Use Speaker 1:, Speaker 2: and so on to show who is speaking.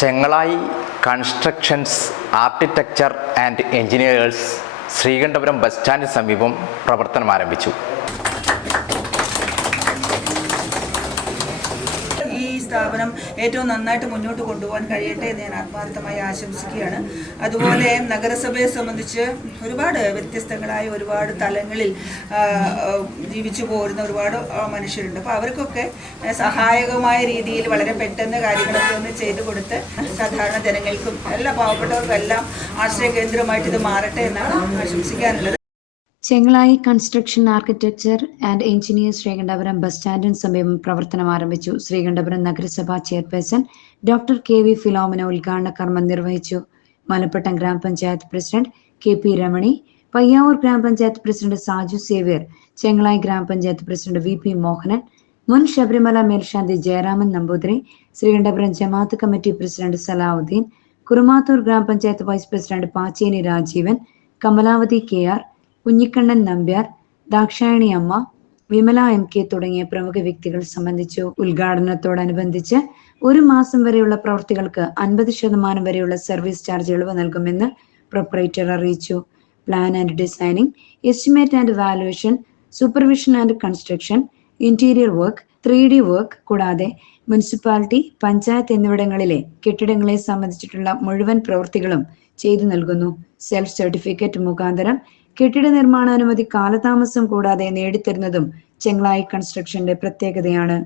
Speaker 1: Chengalayi constructions architecture and engineers Sreekandapuram bus സ്റ്റാൻഡിന് സമീപം പ്രവർത്തനം ആരംഭിച്ചു.
Speaker 2: സ്ഥാപനം ഏറ്റവും നന്നായിട്ട് മുന്നോട്ട് കൊണ്ടുപോകാൻ കഴിയട്ടെ എന്ന് ഞാൻ ആത്മാർത്ഥമായി ആശംസിക്കുകയാണ്. അതുപോലെ നഗരസഭയെ സംബന്ധിച്ച് ഒരുപാട് വ്യത്യസ്തങ്ങളായ ഒരുപാട് തലങ്ങളിൽ ജീവിച്ചു പോരുന്ന ഒരുപാട് മനുഷ്യരുണ്ട്. അപ്പോൾ അവർക്കൊക്കെ സഹായകമായ രീതിയിൽ വളരെ പെട്ടെന്ന് കാര്യങ്ങളൊക്കെ ഒന്ന് ചെയ്തു കൊടുത്ത് സാധാരണ ജനങ്ങൾക്കും എല്ലാ പാവപ്പെട്ടവർക്കും എല്ലാം ആശ്രയ കേന്ദ്രമായിട്ട് ഇത് മാറട്ടെ എന്നാണ് ആശംസിക്കാനുള്ളത്.
Speaker 3: Chengalayi construction architecture and engineer Sreekandapuram bus സ്റ്റാൻഡിന് സമീപം പ്രവർത്തനം ആരംഭിച്ചു. ശ്രീകണ്ഠപുരം നഗരസഭാ chairperson doctor K V Philomina ഉദ്ഘാടന കർമ്മം നിർവഹിച്ചു. മലപ്പട്ടം ഗ്രാമപഞ്ചായത്ത് president K P Ramani Payyavoor ഗ്രാമപഞ്ചായത്ത് പ്രസിഡന്റ് സാജു സേവ്യർ ചെങ്ങളായി ഗ്രാമപഞ്ചായത്ത് പ്രസിഡന്റ് വി പി മോഹനൻ മുൻ ശബരിമല മേൽശാന്തി ജയരാമൻ നമ്പൂതിരി ശ്രീകണ്ഠപുരം ജമാഅത്ത് കമ്മിറ്റി പ്രസിഡന്റ് സലാഹുദ്ദീൻ കുറുമാത്തൂർ ഗ്രാമപഞ്ചായത്ത് vice president Pacheni Rajeevan Kamalavathi K R Kunhikannan Nambiar Dakshayani Amma Vimala M K തുടങ്ങിയ പ്രമുഖ വ്യക്തികൾ സംബന്ധിച്ചു ഉദ്ഘാടനത്തോടനുബന്ധിച്ച് ഒരു മാസം വരെയുള്ള പ്രവൃത്തികൾക്ക് അൻപത് ശതമാനം വരെയുള്ള സർവീസ് ചാർജ് ഇളവ് നൽകുമെന്ന് പ്രൊപ്പറേറ്റർ അറിയിച്ചു. Plan and designing estimate and valuation supervision and construction interior work three D work കൂടാതെ മുനിസിപ്പാലിറ്റി പഞ്ചായത്ത് എന്നിവിടങ്ങളിലെ കെട്ടിടങ്ങളെ സംബന്ധിച്ചിട്ടുള്ള മുഴുവൻ പ്രവൃത്തികളും ചെയ്തു നൽകുന്നു. സെൽഫ് സർട്ടിഫിക്കറ്റ് മുഖാന്തരം കെട്ടിട നിർമ്മാണാനുമതി കാലതാമസം കൂടാതെ നേടിത്തരുന്നതും ചെങ്ങളായി കൺസ്ട്രക്ഷന്റെ പ്രത്യേകതയാണ്.